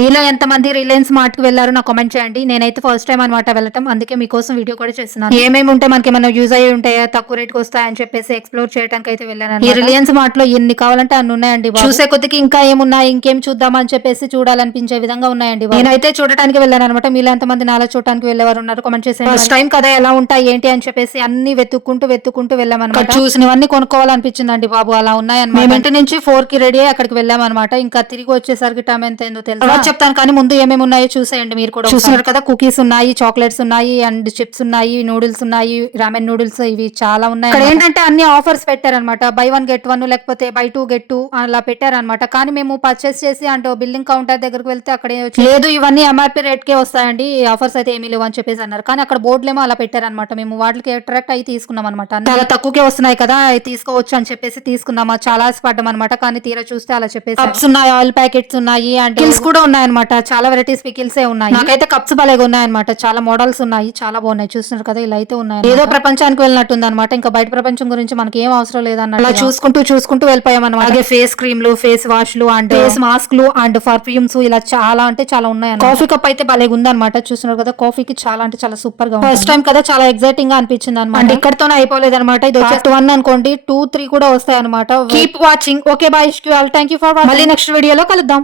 మీలో ఎంతమంది Reliance mart కి వెళ్లారో నాకు కామెంట్ చేయండి. నేనైతే ఫస్ట్ టైం అనమాట వెళ్ళటం. అందుకే మీకోసం వీడియో కూడా చేస్తున్నాను. ఏమేమి ఉంటే మనకి ఏమైనా యూజ్ అయ్యి ఉంటాయా, తక్కువ రేట్కి వస్తాయని చెప్పేసి ఎక్స్ప్లోర్ చేయడానికి అయితే వెళ్ళాను. ఈ రిలయన్స్ మార్ట్ లో ఎన్ని కావాలంటే అన్ని ఉన్నాయండి. చూసే కొద్దికి ఇంకా ఏమున్నాయి, ఇంకేం చూద్దామని చెప్పేసి చూడాలనిపించే విధంగా ఉన్నాయండి. నేనైతే చూడటానికి వెళ్ళాను అనమాట. మీలో ఎంతమంది నాలా చూడటానికి వెళ్ళేవారు ఉన్నారు కామెంట్ చేసేయండి. ఫస్ట్ టైం కదా, ఎలా ఉంటాయి ఏంటి అని చెప్పేసి అన్ని వెతుక్కుంటూ వెళ్ళామన్నమాట. చూసినవన్నీ కొనుక్కోవాలనిపించిందండి బాబు, అలా ఉన్నాయన్నమాట. మేము ఇంటి నుంచి 4 కి రెడీ అయ్యి అక్కడికి వెళ్ళామన్నమాట. ఇంకా తిరిగి వచ్చేసరికి టైం ఎంత ఏందో తెలుసు చెప్తాను, కానీ ముందు ఏమేమి ఉన్నాయో చూసేయండి. మీరు కూడా చూస్తున్నారు కదా, కుకీస్ ఉన్నాయి, చాక్లెట్స్ ఉన్నాయి, అండ్ చిప్స్ ఉన్నాయి, నూడిల్స్ ఉన్నాయి, రామెన్ నూడిల్స్, ఇవి చాలా ఉన్నాయి. ఇక్కడ ఏంటంటే అన్ని ఆఫర్స్ పెట్టారనమాట. బై 1 get 1 లేకపోతే బై 2 get 2 అలా పెట్టారనమాట. కానీ మేము పర్చేస్ చేసి అంటే బిల్లింగ్ కౌంటర్ దగ్గరకు వెళ్తే అక్కడ లేదు, ఇవన్నీ ఎంఆర్పీ రేట్ కే వస్తాయండి, ఆఫర్స్ అయితే ఏమీ లేవు అని చెప్పేసి అన్నారు. కానీ అక్కడ బోర్డులేమో అలా పెట్టారనమాట. మేము వాటికి అట్రాక్ట్ అయ్యి తీసుకున్నాం అనమాట. చాలా తక్కువకే వస్తున్నాయి కదా, తీసుకోవచ్చు అని చెప్పేసి తీసుకున్నామా. చాలా ఆశపడ్డాం అనమాట. కానీ తీరా చూస్తే అలా చెప్పేసి కప్స్ ఉన్నాయి, ఆయిల్ ప్యాకెట్స్ ఉన్నాయి, అండ్ పికిల్స్ కూడా ఉన్నాయన్నమాట. చాలా వెరైటీస్ పికిల్స్ ఉన్నాయి. నాకైతే కప్స్ భలేగా ఉన్నాయన్నమాట. చాలా మోడల్స్ ఉన్నాయి, చాలా బాగున్నాయి. చూస్తున్నారు కదా, ఇలా అయితే ఉన్నాయి. ఏదో ప్రపంచానికి వెళ్ళినట్టుంది అనమాట. ఇంకా బయట ప్రపంచం గురించి మనకి ఏం అవసరం లేదన్నమాట. అలా చూసుకుంటూ వెళ్ళిపోయాం అనమాట. అలాగే ఫేస్ క్రీమ్లు, ఫేస్ వాష్లు, అండ్ ఫేస్ మాస్క్లు, అండ్ పర్ఫ్యూమ్స్, ఇలా చాలా అంటే చాలా ఉన్నాయి. కాఫీ కప్ అయితే భలేగా ఉందన్నమాట. చూస్తున్నారు కదా, కాఫీకి చాలా అంటే చాలా సూపర్ గా, ఫస్ట్ టైం కదా, చాలా ఎక్సైటింగ్ గా అనిపించింది అనమాట. ఇక్కడతోనే అయిపోలేదు అనమాట. ఇది వచ్చేసి 1 అనుకోండి, 2, 3 కూడా వస్తాయి అనమాట. Keep watching. Okay bye, thank you for watching. మళ్ళీ నెక్స్ట్ వీడియోలో కలుద్దాం.